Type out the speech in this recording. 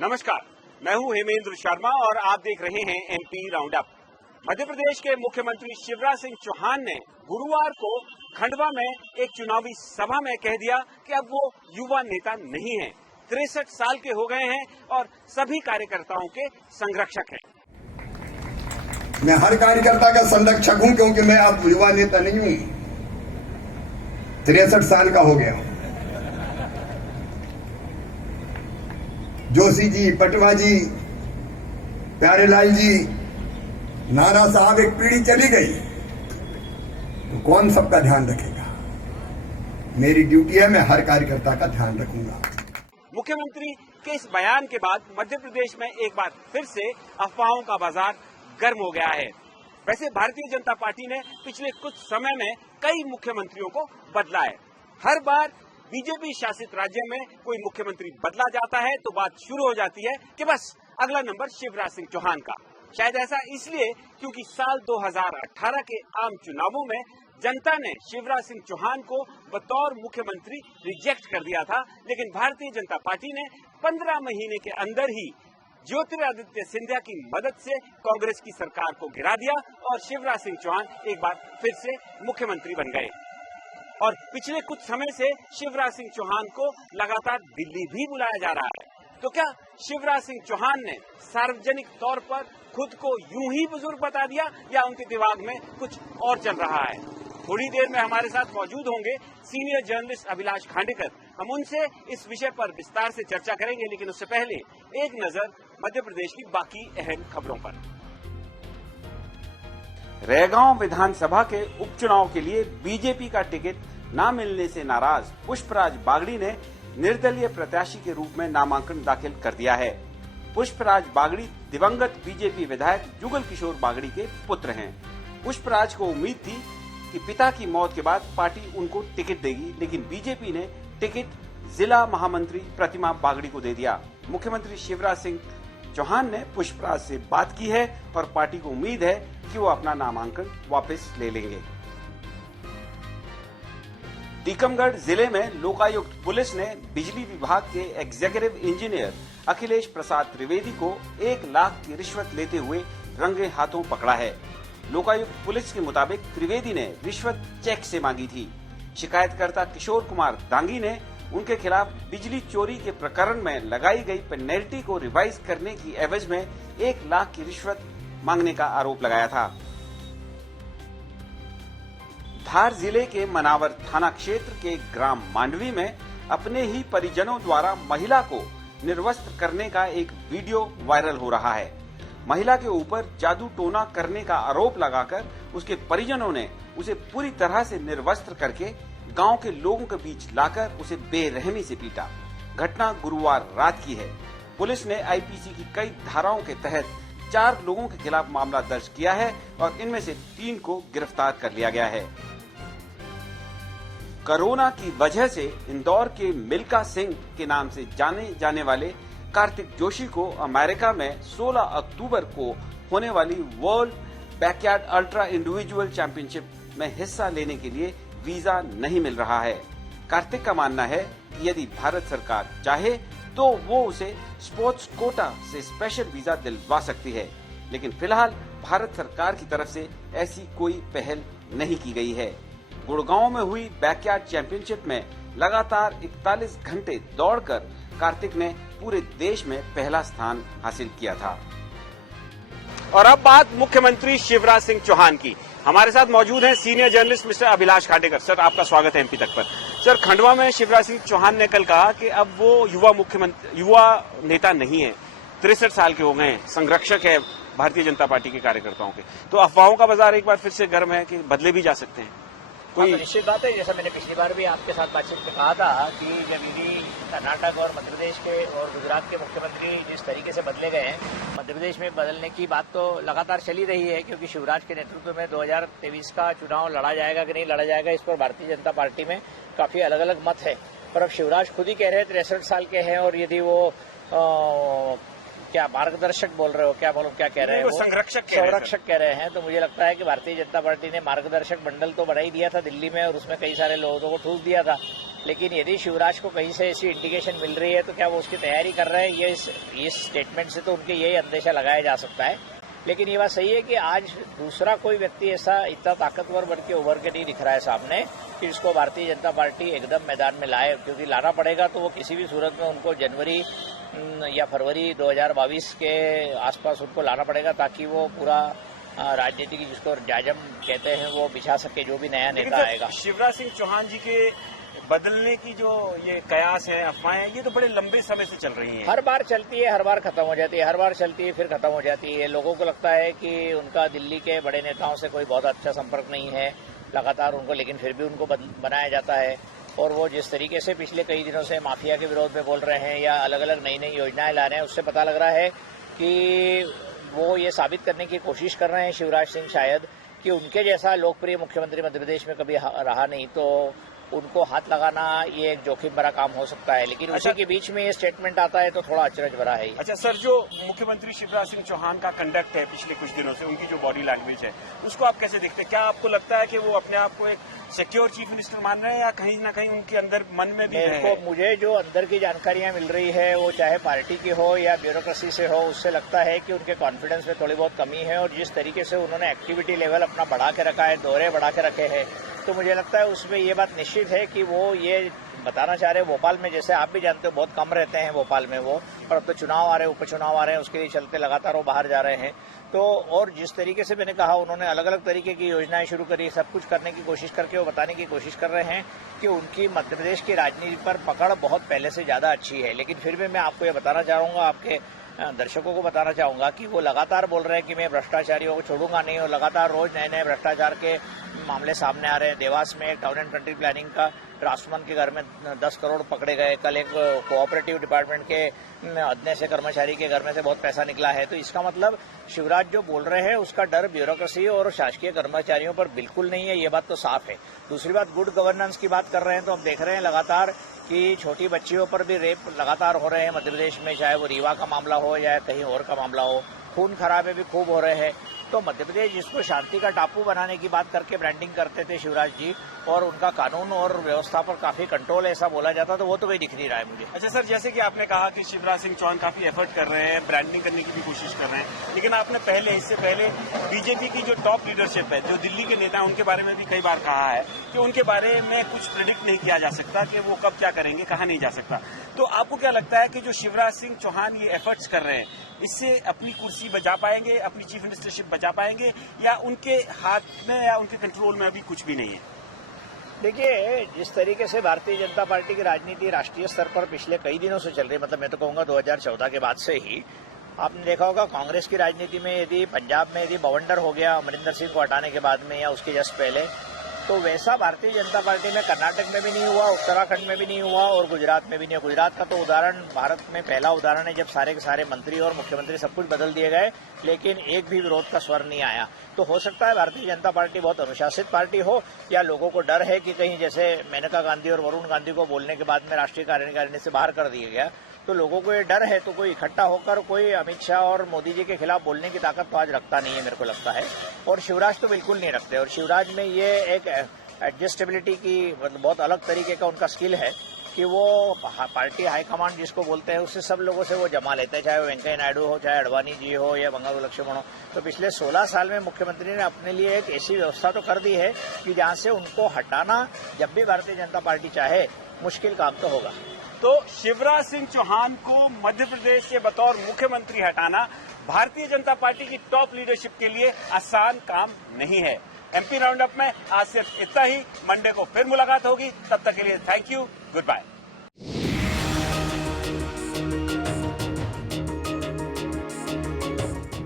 नमस्कार, मैं हूं हेमेंद्र शर्मा और आप देख रहे हैं MP round up. Madhya Pradesh के मुख्यमंत्री शिवराज सिंह चौहान ने गुरुवार को खंडवा में एक चुनावी सभा में कह दिया कि अब वो युवा नेता नहीं हैं, 63 साल के हो गए हैं और सभी कार्यकर्ताओं के संरक्षक हैं। मैं हर कार्यकर्ता का संरक्षक हूं क्योंकि मैं अब युवा नेता नहीं हूं, 63 साल का हो गया हूं। जोशी जी, पटवा जी, प्यारेलाल जी, नारा साहब, एक पीढ़ी चली गई तो कौन सबका ध्यान रखेगा? मेरी ड्यूटी है, मैं हर कार्यकर्ता का ध्यान रखूंगा। मुख्यमंत्री के इस बयान के बाद मध्य प्रदेश में एक बार फिर से अफवाहों का बाजार गर्म हो गया है। वैसे भारतीय जनता पार्टी ने पिछले कुछ समय में कई मुख्यमंत्रियों को बदला है। हर बार बीजेपी शासित राज्य में कोई मुख्यमंत्री बदला जाता है तो बात शुरू हो जाती है कि बस अगला नंबर शिवराज सिंह चौहान का। शायद ऐसा इसलिए क्योंकि साल 2018 के आम चुनावों में जनता ने शिवराज सिंह चौहान को बतौर मुख्यमंत्री रिजेक्ट कर दिया था, लेकिन भारतीय जनता पार्टी ने 15 महीने के अंदर ही ज्योतिरादित्य सिंधिया की मदद से कांग्रेस की सरकार को गिरा दिया और शिवराज सिंह चौहान एक बार फिर से मुख्यमंत्री बन गए। और पिछले कुछ समय से शिवराज सिंह चौहान को लगातार दिल्ली भी बुलाया जा रहा है। तो क्या शिवराज सिंह चौहान ने सार्वजनिक तौर पर खुद को यूं ही बुजुर्ग बता दिया या उनके दिमाग में कुछ और चल रहा है? थोड़ी देर में हमारे साथ मौजूद होंगे सीनियर जर्नलिस्ट अभिलाष खांडेकर। हम उनसे इस विषय पर विस्तार से चर्चा करेंगे, लेकिन उससे पहले एक नजर मध्य प्रदेश की बाकी अहम खबरों पर। रैगांव विधानसभा के उपचुनाव के लिए बीजेपी का टिकट न मिलने से नाराज पुष्पराज बागड़ी ने निर्दलीय प्रत्याशी के रूप में नामांकन दाखिल कर दिया है। पुष्पराज बागड़ी दिवंगत बीजेपी विधायक जुगल किशोर बागड़ी के पुत्र हैं। पुष्पराज को उम्मीद थी कि पिता की मौत के बाद पार्टी उनको टिकट देगी, लेकिन बीजेपी ने टिकट जिला महामंत्री प्रतिमा बागड़ी को दे दिया। मुख्यमंत्री शिवराज सिंह चौहान ने पुष्पराज से बात की है और पार्टी को उम्मीद है कि वो अपना नामांकन वापस ले लेंगे। टीकमगढ़ जिले में लोकायुक्त पुलिस ने बिजली विभाग के एग्जीक्यूटिव इंजीनियर अखिलेश प्रसाद त्रिवेदी को 1 लाख की रिश्वत लेते हुए रंगे हाथों पकड़ा है। लोकायुक्त पुलिस के मुताबिक त्रिवेदी ने रिश्वत चेक से मांगी थी। शिकायतकर्ता किशोर कुमार दांगी ने उनके खिलाफ बिजली चोरी के प्रकरण में लगाई गई पेनल्टी को रिवाइज करने की एवज में 1 लाख की रिश्वत मांगने का आरोप लगाया था। धार जिले के मनावर थाना क्षेत्र के ग्राम मांडवी में अपने ही परिजनों द्वारा महिला को निर्वस्त्र करने का एक वीडियो वायरल हो रहा है। महिला के ऊपर जादू टोना करने का आरोप लगाकर उसके परिजनों ने उसे पूरी तरह से निर्वस्त्र करके गांव के लोगों के बीच लाकर उसे बेरहमी से पीटा। घटना गुरुवार रात की है। पुलिस ने आईपीसी की कई धाराओं के तहत 4 लोगों के खिलाफ मामला दर्ज किया है और इनमें से 3 को गिरफ्तार कर लिया गया है। कोरोना की वजह से इंदौर के मिल्खा सिंह के नाम से जाने जाने वाले कार्तिक जोशी को अमेरिका में 16 अक्टूबर को होने वाली world backyard ultra individual championship में हिस्सा लेने के लिए वीजा नहीं मिल रहा है। कार्तिक का मानना है कि यदि भारत सरकार चाहे तो वो उसे स्पोर्ट्स कोटा से स्पेशल वीजा दिलवा सकती है, लेकिन फिलहाल भारत सरकार की तरफ से ऐसी कोई पहल नहीं की गई है। गुड़गांव में हुई बैकयार्ड चैंपियनशिप में लगातार 41 घंटे दौड़कर कार्तिक ने पूरे देश में पहला स्थान हासिल किया था। और अब बात मुख्यमंत्री शिवराज सिंह चौहान की। हमारे साथ मौजूद हैं senior journalist mister Abhilash Khandekar. Sir, आपका स्वागत है एमपी तक पर। सर, खंडवा में शिवराज सिंह चौहान ने कल कहा कि अब वो युवा नेता नहीं है, 63 साल के हो गए हैं, संरक्षक है भारतीय जनता पार्टी के कार्यकर्ताओं के। तो अफवाहों का बाजार एक बार फिर से गर्म है कि बदले भी जा सकते हैं। कोई निश्चित बात है, जैसा मैंने पिछली बार भी आपके साथ बातचीत में कहा था कि जब यदि कर्नाटक और मध्य प्रदेश के और गुजरात के मुख्यमंत्री जिस तरीके से बदले गए हैं, मध्य प्रदेश में बदलने की बात तो लगातार चली रही है, क्योंकि शिवराज के नेतृत्व में 2023 का चुनाव लड़ा जाएगा कि नहीं लड़ा जाएगा, इस पर भारतीय जनता पार्टी में काफी अलग अलग मत है। पर अब शिवराज खुद ही कह रहे हैं 63 साल के हैं, और यदि वो क्या मार्गदर्शक बोल रहे हो, क्या कह रहे हैं, वो संरक्षक कह रहे हैं, तो मुझे लगता है कि भारतीय जनता पार्टी ने मार्गदर्शक मंडल तो बना ही दिया था दिल्ली में, और उसमें कई सारे लोगों को ठूस दिया था। लेकिन यदि शिवराज को कहीं से ऐसी इंडिकेशन मिल रही है तो क्या वो उसकी तैयारी कर रहे हैं, ये इस स्टेटमेंट से तो उनके यही अंदेशा लगाया जा सकता है। लेकिन ये बात सही है कि आज दूसरा कोई व्यक्ति ऐसा इतना ताकतवर बन के उभर के नहीं दिख रहा है सामने कि इसको भारतीय जनता पार्टी एकदम मैदान में लाए, क्योंकि लाना पड़ेगा तो वो किसी भी सूरत में उनको जनवरी या फरवरी 2022 के आसपास उनको लाना पड़ेगा ताकि वो पूरा राजनीति की जिसको जाजम कहते हैं वो बिछा सके जो भी नया नेता आएगा। शिवराज सिंह चौहान जी के बदलने की जो ये कयास है, अफवाहें, ये तो बड़े लंबे समय से चल रही हैं। हर बार चलती है, हर बार खत्म हो जाती है, हर बार चलती है फिर खत्म हो जाती है। लोगों को लगता है कि उनका दिल्ली के बड़े नेताओं से कोई बहुत अच्छा संपर्क नहीं है लगातार उनको, लेकिन फिर भी उनको बनाया जाता है। और वो जिस तरीके से पिछले कई दिनों से माफिया के विरोध में बोल रहे हैं या अलग अलग नई नई योजनाएं ला रहे हैं, उससे पता लग रहा है कि वो ये साबित करने की कोशिश कर रहे हैं शिवराज सिंह शायद कि उनके जैसा लोकप्रिय मुख्यमंत्री मध्य प्रदेश में कभी रहा नहीं, तो उनको हाथ लगाना ये एक जोखिम भरा काम हो सकता है। लेकिन उसी के बीच में ये स्टेटमेंट आता है तो थोड़ा अचरज भरा है। अच्छा सर, जो मुख्यमंत्री शिवराज सिंह चौहान का कंडक्ट है पिछले कुछ दिनों से, उनकी जो बॉडी लैंग्वेज है, उसको आप कैसे देखते हैं? क्या आपको लगता है कि वो अपने आप को एक सिक्योर चीफ मिनिस्टर मान रहे हैं या कहीं ना कहीं उनके अंदर मन में भी मुझे जो अंदर की जानकारियां मिल रही है वो चाहे पार्टी की हो या ब्यूरोक्रेसी से हो, उससे लगता है कि उनके कॉन्फिडेंस में थोड़ी बहुत कमी है। और जिस तरीके से उन्होंने एक्टिविटी लेवल अपना बढ़ा के रखा है, दौरे बढ़ा के रखे हैं, तो मुझे लगता है उसमें ये बात निश्चित है कि वो ये बताना चाह रहे हैं। भोपाल में जैसे आप भी जानते हो बहुत कम रहते हैं भोपाल में वो, और अब तो चुनाव आ रहे हैं, उपचुनाव आ रहे हैं, उसके लिए चलते लगातार वो बाहर जा रहे हैं। तो और जिस तरीके से मैंने कहा उन्होंने अलग अलग तरीके की योजनाएं शुरू करी, सब कुछ करने की कोशिश करके वो बताने की कोशिश कर रहे हैं कि उनकी मध्य प्रदेश की राजनीति पर पकड़ बहुत पहले से ज्यादा अच्छी है। लेकिन फिर भी मैं आपको ये बताना चाहूंगा, आपके दर्शकों को बताना चाहूंगा कि वो लगातार बोल रहे हैं कि मैं भ्रष्टाचारियों को छोड़ूंगा नहीं, और लगातार रोज नए नए भ्रष्टाचार के मामले सामने आ रहे हैं। देवास में एक टाउन एंड कंट्री प्लानिंग का ड्राफ्ट्समैन के घर में 10 करोड़ पकड़े गए। कल एक कोऑपरेटिव डिपार्टमेंट के अदने से कर्मचारी के घर में से बहुत पैसा निकला है। तो इसका मतलब शिवराज जो बोल रहे हैं उसका डर ब्यूरोक्रेसी और शासकीय कर्मचारियों पर बिल्कुल नहीं है, ये बात तो साफ है। दूसरी बात, गुड गवर्नेंस की बात कर रहे हैं तो हम देख रहे हैं लगातार कि छोटी बच्चियों पर भी रेप लगातार हो रहे हैं मध्य प्रदेश में, चाहे वो रीवा का मामला हो या कहीं और का मामला हो। खून खराबे भी खूब हो रहे हैं। तो मध्य प्रदेश जिसको शांति का टापू बनाने की बात करके ब्रांडिंग करते थे शिवराज जी, और उनका कानून और व्यवस्था पर काफी कंट्रोल ऐसा बोला जाता, तो वो तो कहीं दिख नहीं रहा है मुझे। अच्छा सर, जैसे कि आपने कहा कि शिवराज सिंह चौहान काफी एफर्ट कर रहे हैं, ब्रांडिंग करने की भी कोशिश कर रहे हैं, लेकिन आपने इससे पहले बीजेपी की जो टॉप लीडरशिप है, जो दिल्ली के नेता, उनके बारे में भी कई बार कहा है कि उनके बारे में कुछ प्रेडिक्ट नहीं किया जा सकता कि वो कब क्या करेंगे, कहा नहीं जा सकता। तो आपको क्या लगता है कि जो शिवराज सिंह चौहान ये एफर्ट्स कर रहे हैं, इससे अपनी कुर्सी बचा पाएंगे, अपनी चीफ मिनिस्टरशिप बचा पाएंगे, या उनके हाथ में या उनके कंट्रोल में अभी कुछ भी नहीं है? देखिए, जिस तरीके से भारतीय जनता पार्टी की राजनीति राष्ट्रीय स्तर पर पिछले कई दिनों से चल रही है, मतलब मैं तो कहूंगा 2014 के बाद से ही, आपने देखा होगा कांग्रेस की राजनीति में यदि पंजाब में यदि बवंडर हो गया अमरिंदर सिंह को हटाने के बाद में या उसके जस्ट पहले, तो वैसा भारतीय जनता पार्टी में कर्नाटक में भी नहीं हुआ, उत्तराखंड में भी नहीं हुआ और गुजरात में भी नहीं हुआ। गुजरात का तो उदाहरण भारत में पहला उदाहरण है जब सारे के सारे मंत्री और मुख्यमंत्री सब कुछ बदल दिए गए, लेकिन एक भी विरोध का स्वर नहीं आया। तो हो सकता है भारतीय जनता पार्टी बहुत अनुशासित पार्टी हो, या लोगों को डर है कि कहीं जैसे मेनका गांधी और वरुण गांधी को बोलने के बाद में राष्ट्रीय कार्यकारिणी से बाहर कर दिया गया, तो लोगों को ये डर है, तो कोई इकट्ठा होकर कोई अमित शाह और मोदी जी के खिलाफ बोलने की ताकत तो आज रखता नहीं है, मेरे को लगता है। और शिवराज तो बिल्कुल नहीं रखते। और शिवराज में ये एक एडजस्टेबिलिटी की बहुत अलग तरीके का उनका स्किल है कि वो पार्टी हाईकमांड जिसको बोलते हैं उससे सब लोगों से वो जमा लेते हैं, चाहे वो वेंकैया नायडू हो, चाहे अडवाणी जी हो या बंगाल लक्ष्मण हो। तो पिछले 16 साल में मुख्यमंत्री ने अपने लिए एक ऐसी व्यवस्था तो कर दी है कि जहां से उनको हटाना जब भी भारतीय जनता पार्टी चाहे मुश्किल काम तो होगा। तो शिवराज सिंह चौहान को मध्य प्रदेश के बतौर मुख्यमंत्री हटाना भारतीय जनता पार्टी की टॉप लीडरशिप के लिए आसान काम नहीं है। एमपी राउंड अप में आज सिर्फ इतना ही। मंडे को फिर मुलाकात होगी, तब तक के लिए थैंक यू, गुड बाय।